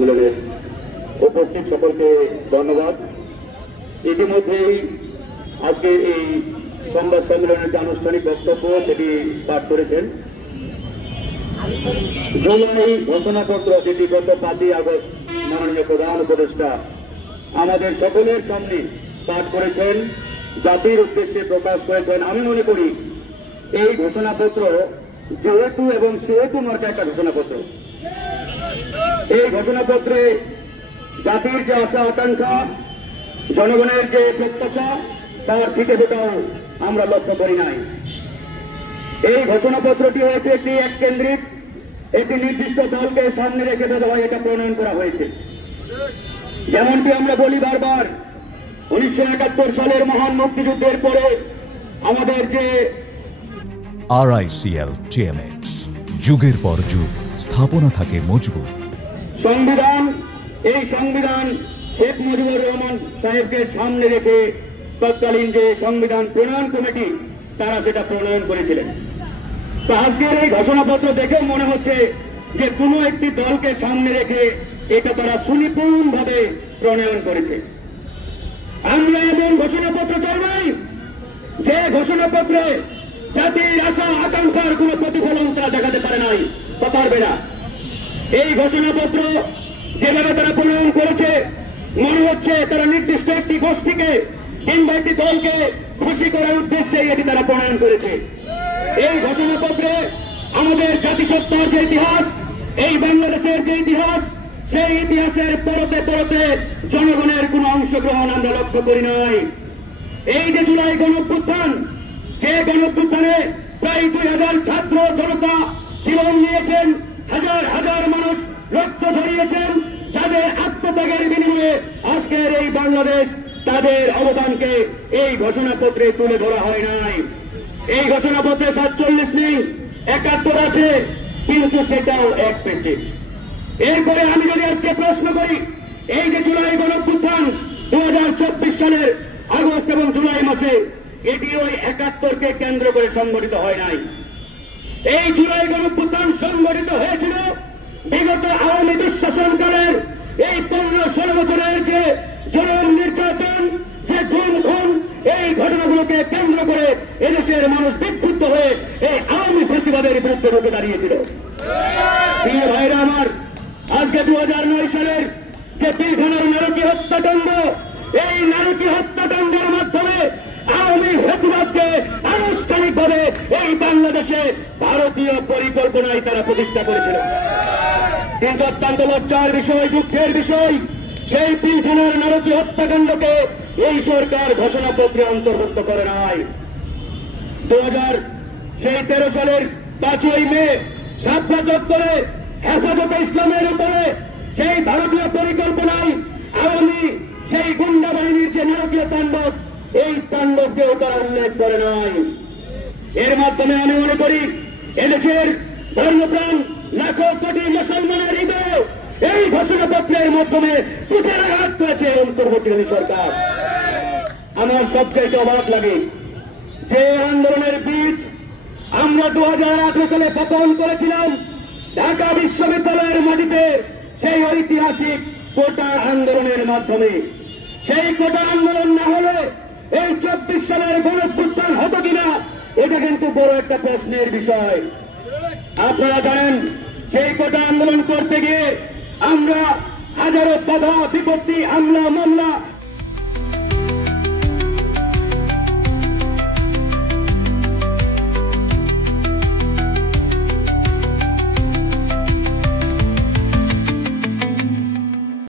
সম্মেলনের উপস্থিত সকলকে ধন্যবাদ। ইতিমধ্যেই আজকে এই সংবাদ সম্মেলনের যে আনুষ্ঠানিক বক্তব্য সেটি পাঠ করেছেন। জুলাই ঘোষণাপত্র যেটি গত 5ই আগস্ট মাননীয় প্রধান উপদেষ্টা আমাদের সকলের সামনে পাঠ করেছেন, জাতির উদ্দেশ্যে প্রকাশ করেছেন। আমি মনে করি এই ঘোষণাপত্র যেহেতু এবং সেহেতু মার্কা একটা ঘোষণাপত্র। এই ঘোষণাপত্রে জাতির যে আশা আকাঙ্ক্ষা, জনগণের যে প্রত্যাশা, তার ছিটে ফোটাও আমরা লক্ষ্য করি নাই। এই ঘোষণাপত্রটি হয়েছে একটি এককেন্দ্রিক, একটি নির্দিষ্ট দলকে সামনে রেখে হয় এটা প্রণয়ন করা হয়েছে। যেমনটি আমরা বলি বারবার, 1971 সালের মহান মুক্তিযুদ্ধের পরে আমাদের যে RICL TMX যুগের পর যুগ স্থাপনা থাকে মজবুত। সংবিধান, এই সংবিধান শেখ মুজিবুর রহমান সাহেবকে সামনে রেখে তৎকালীন যে সংবিধান প্রণয়ন কমিটি তারা সেটা প্রণয়ন করেছিলেন। তো আজকের এই ঘোষণাপত্র দেখে মনে হচ্ছে যে কোনো একটি দলকে সামনে রেখে এটা তারা সুনিপুণভাবে প্রণয়ন করেছে। আমরা এমন ঘোষণাপত্র চাই নাই যে ঘোষণাপত্রে জাতির আশা আকাঙ্ক্ষার কোন প্রতিফলন তারা দেখাতে পারে নাই বা পারবে না। এই ঘোষণাপত্র যেভাবে তারা প্রণয়ন করেছে মনে হচ্ছে তারা নির্দিষ্ট একটি গোষ্ঠীকে কিংবা একটি দলকে খুশি করার উদ্দেশ্যে এটি তারা প্রণয়ন করেছে। এই ঘোষণাপত্রে আমাদের জাতিসত্তার যে ইতিহাস, এই বাংলাদেশের যে ইতিহাস, সেই ইতিহাসের পরতে পরতে জনগণের কোন অংশগ্রহণ আমরা লক্ষ্য করি নাই। এই যে জুলাই গণঅভ্যুত্থান, যে গণঅভ্যুত্থানে প্রায় 2000 ছাত্র জনতা জীবন নিয়েছেন, হাজার হাজার মানুষ রক্ত ঝরিয়েছেন, যাদের আত্মত্যাগের বিনিময়ে আজকের এই বাংলাদেশ, তাদের অবদানকে এই ঘোষণাপত্রে তুলে ধরা হয় নাই। এই ঘোষণাপত্রে 47 নেই, 71 আছে, কিন্তু সেটাও এক পেশে। এরপরে আমি যদি আজকে প্রশ্ন করি, এই যে জুলাই গণঅভ্যুত্থান 2024 সালের আগস্ট এবং জুলাই মাসে, এটি ওই 71কে কেন্দ্র করে সংগঠিত হয় নাই। এই জুলাই গণঅভ্যুত্থান সংগঠিত হয়েছিল বিগত আওয়ামী দুঃশাসনকালের এই 15-16 বছরের যে জুলুম নির্যাতন, যে গুম খুন, এই ঘটনাগুলোকে কেন্দ্র করে এদেশের মানুষ বিক্ষুব্ধ হয়ে এই আওয়ামী ফ্যাসিবাদের বিরুদ্ধে রুখে দাঁড়িয়েছিল। প্রিয় ভাইরা আমার, আজকে 2009 সালের যে পিলখানার নারকীয় হত্যাকাণ্ড, এই নারকীয় হত্যাকাণ্ডের মাধ্যমে আওয়ামী ফ্যাসিবাদকে আনুষ্ঠানিকভাবে এই বাংলাদেশে ভারতীয় পরিকল্পনায় তারা প্রতিষ্ঠা করেছিল। কিন্তু অত্যন্ত লজ্জার বিষয়, দুঃখের বিষয়, সেই পিলখানার নারকীয় হত্যাকাণ্ডকে এই সরকার ঘোষণাপত্রে অন্তর্ভুক্ত করে নাই। 2013 সালের 5ই মে শাপলা চত্বরে হেফাজতে ইসলামের উপরে সেই ভারতীয় পরিকল্পনায় আওয়ামী সেই গুন্ডা বাহিনীর যে নারকীয় তাণ্ডব, এই তাণ্ডবকেও তারা উল্লেখ করে নাই। এর মাধ্যমে আমি মনে করি এদেশের ধর্মপ্রাণ লাখো কোটি মুসলমানের হৃদয় এই ঘোষণাপত্রের মাধ্যমে পিঠের আঘাত করেছে অন্তর্বর্তীকালীন সরকার। আমার সবচেয়ে অবাক লাগে যে আন্দোলনের বীজ আমরা 2018 সালে স্থাপন করেছিলাম ঢাকা বিশ্ববিদ্যালয়ের মাটিতে, সেই ঐতিহাসিক কোটা আন্দোলনের মাধ্যমে। সেই কোটা আন্দোলন না হলে এই 24 সালের গণঅভ্যুত্থান হতো কিনা, এটা কিন্তু বড় একটা প্রশ্নের বিষয়। আপনারা জানেন সেই কোটা আন্দোলন করতে গিয়ে আমরা হাজারো বাধা বিপত্তি, হামলা মামলা